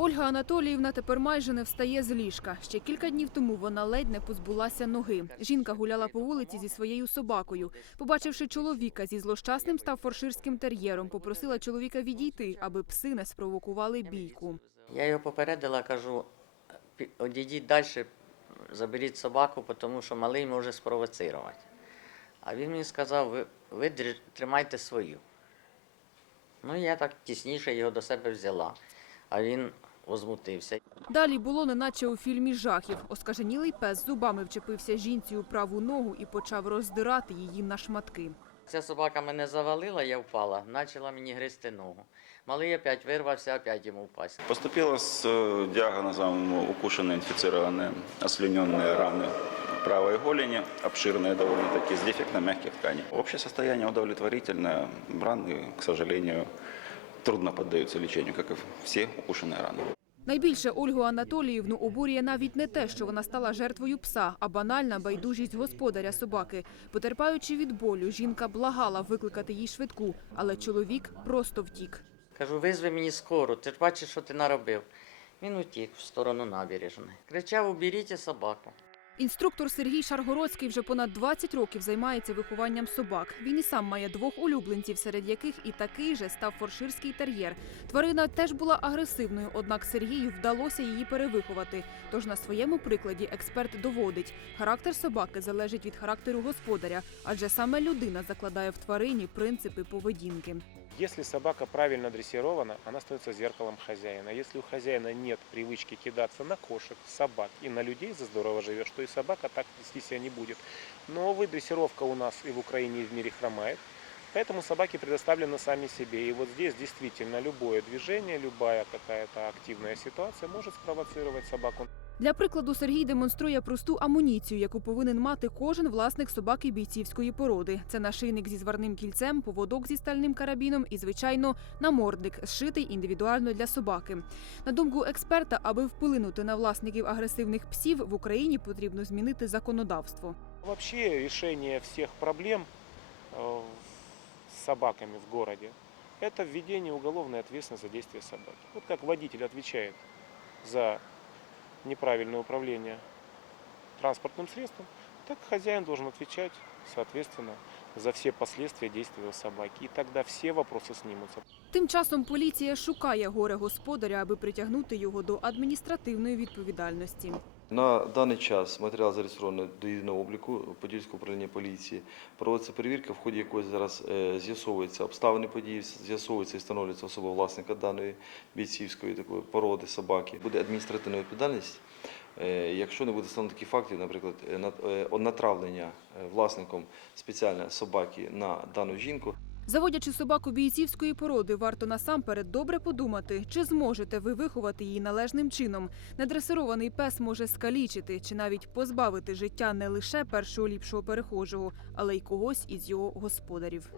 Ольга Анатоліївна тепер майже не встає з ліжка. Ще кілька днів тому вона ледь не позбулася ноги. Жінка гуляла по вулиці зі своєю собакою. Побачивши чоловіка зі злощасним стаффорширським тер'єром, попросила чоловіка відійти, аби пси не спровокували бійку. Я його попередила, кажу, «Пі- одійдіть далі, заберіть собаку, тому що малий може спровоцирувати. А він мені сказав, ви, ви тримайте свою. Ну, я так тісніше його до себе взяла, а він возмутився. Далі було неначе у фільмі жахів. Оскаженілий пес зубами вчепився жінці у праву ногу і почав роздирати її на шматки. Ця собака мене завалила, я впала, почала мені гризти ногу. Малий опять вирвався, опять йому впасть. Поступила с э, диагнозом укушенные, инфицированные, ослюненные раны правой голени, обширные довольно-таки, с дефектом мягких тканей. Общее состояние удовлетворительное. Раны, к сожалению, трудно поддаются лечению, как и все укушенные раны. Найбільше Ольгу Анатоліївну обурює навіть не те, що вона стала жертвою пса, а банальна байдужість господаря собаки. Потерпаючи від болю, жінка благала викликати їй швидку, але чоловік просто втік. Кажу, визви мені скору, ти ж бачиш, що ти наробив. Він утік в сторону набережної. Кричав, уберіть собаку. Інструктор Сергій Шаргородський вже понад 20 років займається вихованням собак. Він і сам має двох улюбленців, серед яких і такий же став форширський тер'єр. Тварина теж була агресивною, однак Сергію вдалося її перевиховати. Тож на своєму прикладі експерт доводить, характер собаки залежить від характеру господаря, адже саме людина закладає в тварині принципи поведінки. Если собака правильно дрессирована, она становится зеркалом хозяина. Если у хозяина нет привычки кидаться на кошек, собак и на людей за здорово живешь, то и собака так вести себя не будет. Но, увы, дрессировка у нас и в Украине, и в мире хромает. Поэтому собаки предоставлены сами себе. И вот здесь действительно любое движение, любая какая-то активная ситуация может спровоцировать собаку. Для прикладу, Сергій демонструє просту амуніцію, яку повинен мати кожен власник собаки бійцівської породи. Це нашийник зі зварним кільцем, поводок зі стальним карабіном і, звичайно, намордник, зшитий індивідуально для собаки. На думку експерта, аби вплинути на власників агресивних псів, в Україні потрібно змінити законодавство. Вообще решение всех проблем э, с собаками в городе – это введение уголовной ответственности за действия собаки. Вот как водитель отвечает за неправильное управление транспортным средством, так хозяин должен отвечать, соответственно, за все последствия действия собаки. И тогда все вопросы снимутся. Тим часом поліція шукає горе господаря, аби притягнути його до адміністративної відповідальності. На даний час матеріал зареєстрований до єдиного обліку Подільського управління поліції. Проводиться перевірка, в ході якої зараз е, з'ясовуються обставини події, з'ясовується і встановлюється особа власника даної бійцівської такої породи собаки. Буде адміністративна відповідальність. е, Якщо не буде встановлено таких фактів, наприклад, е, натравлення власником спеціально собаки на дану жінку, Заводячи собаку бійцівської породи, варто насамперед добре подумати, чи зможете ви виховати її належним чином. Недресирований пес може скалічити чи навіть позбавити життя не лише першого ліпшого перехожого, але й когось із його господарів.